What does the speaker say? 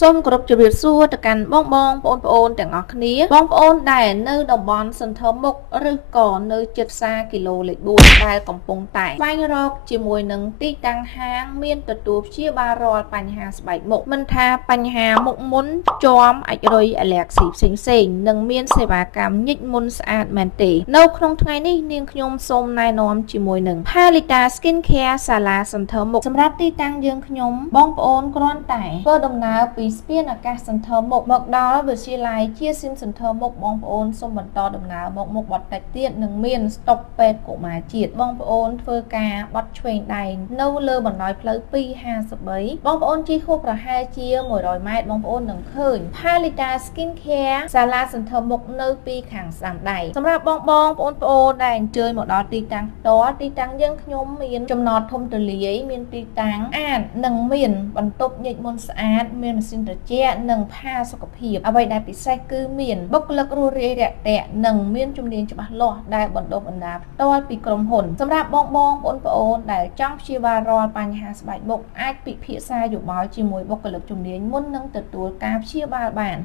សូមគោរពជម្រាបសួរទៅកាន់បងប្អូនទាំងអស់គ្នាបងប្អូនដែលនៅតំបន់សន្ធើមុខឬក៏នៅជិតផ្សារគីឡូលេខ4ដែលកំពុងតែស្វែងរកជាមួយនឹងទីតាំងហាងមានទទួលព្យាបាលរាល់បញ្ហាស្បែកមុខមិនថាបញ្ហាមុខមុនជាំអាចរុយអាឡែកស៊ីផ្សេងនិងមានសេវាកម្មញិចមុនស្អាតមែនទេនៅក្នុងថ្ងៃនេះនាងខ្ញុំសូមណែនាំជាមួយនឹង Palita Skin Care សាលាសន្ធើមុខសម្រាប់ទីតាំងយើងខ្ញុំបងប្អូនគ្រាន់តែធ្វើដំណើរពីស្ពានអាកាសសន្ធើមុខមកដល់វិទ្យាល័យជាស៊ីមសន្ធើមុខបងប្អូនសូមបន្តដំណើរមកមុខបត់តិចទៀតនឹងមានស្តុបពេទ្យកុមារជាតិបងប្អូនធ្វើការបត់ឆ្វេងដៃនៅលើបណ្ដោយផ្លូវ253បងប្អូនជិះហួសប្រហែលជា100ម៉ែត្របងប្អូននឹងឃើញ Palita Skin Care សាលាសន្ធើមុខនៅពីខាងស្ដាំដៃសម្រាប់បងប្អូនដែលអញ្ជើញមកដល់ទីតាំងផ្ទាល់ទីតាំងយើងខ្ញុំមានចំណតធំទូលាយមានទីតាំងអាចនិងមានបន្ទប់ញិចមុនស្អាតមានម៉ាស៊ីនត្រជាក់និងផាសុខភាពអ្វីដែលពិសេសគឺមានបុគ្គលិករស់រាយរាក់ទាក់និងមានជំនាញច្បាស់លាស់ដែលបណ្ដុះបណ្ដាលផ្ទាល់ពីក្រុមហ៊ុនសម្រាប់បងប្អូនដែលចង់ព្យាបាលរាល់បញ្ហាស្បែកមុខអាចពិភាក្សាយោបល់ជាមួយបុគ្គលិកជំនាញមុននឹងទទួលការព្យាបាលបាន